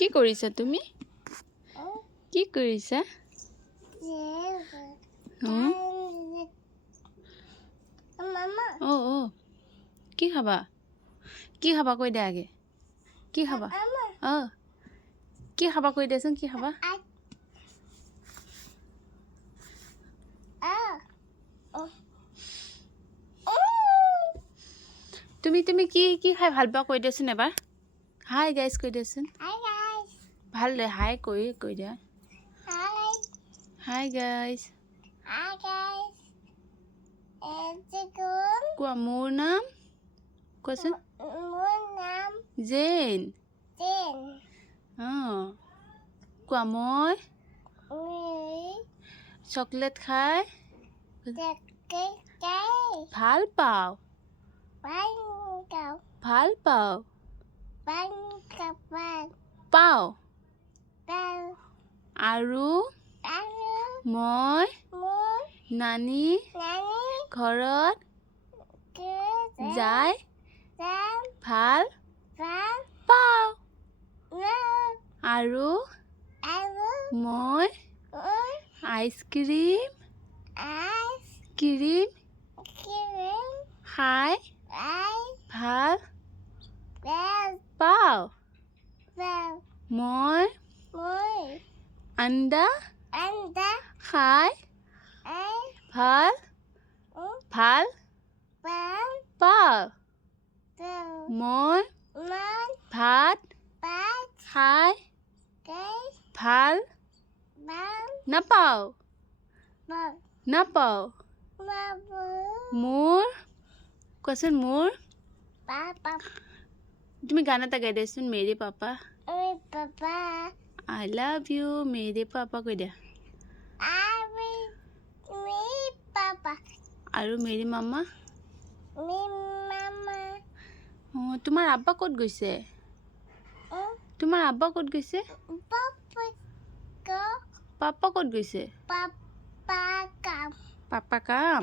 কি কৰিছা তুমি? কি কৰিছা? Mama. অ কি খাবা? কি খাবা কৈ দে আগে। কি খাবা? কি খাবা কৈ দেচোন কি খাবা? তুমি কি কি খাই ভাল পোৱা কৈ দেচোন এবাৰ। হাই গাইজ কৈ দেচোন। Hi guys. ভাল দে হাই কৈ দিয়া। Hi. Hi guys. Hi guys. Chicken. কোৱা মোৰ নাম কোৱাচোন। মোৰ নাম জেন। Jen. কোৱা মই চকলেট খাই ভাল পাওঁ। ভাল পাওঁ। পাওঁ। আৰু মই নানী ঘৰত যাই ভাল পাওঁ। আৰু মই আইচক্ৰীম খাই ভাল পাওঁ। মই আণ্ডা খাই ভাল পাওঁ। মই ভাত খাই ভাল নাপাওঁ। মোৰ কোৱাচোন মোৰ তুমি গান এটা গাই দেচোন মেৰে পাপা। আই লাভ ইউ মেৰে পাপা কৈ দিয়া। আৰু মেৰি মামা। তোমাৰ আব্বা ক'ত গৈছে? তোমাৰ আব্বা ক'ত গৈছে? পাপা ক'ত গৈছে? পাপা কাম।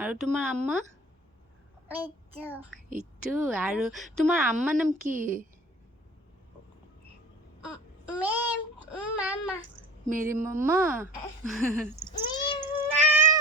আৰু তোমাৰ আম্মা? ইটো আৰু তোমাৰ আম্মাৰ নাম কি? মেৰি মামা।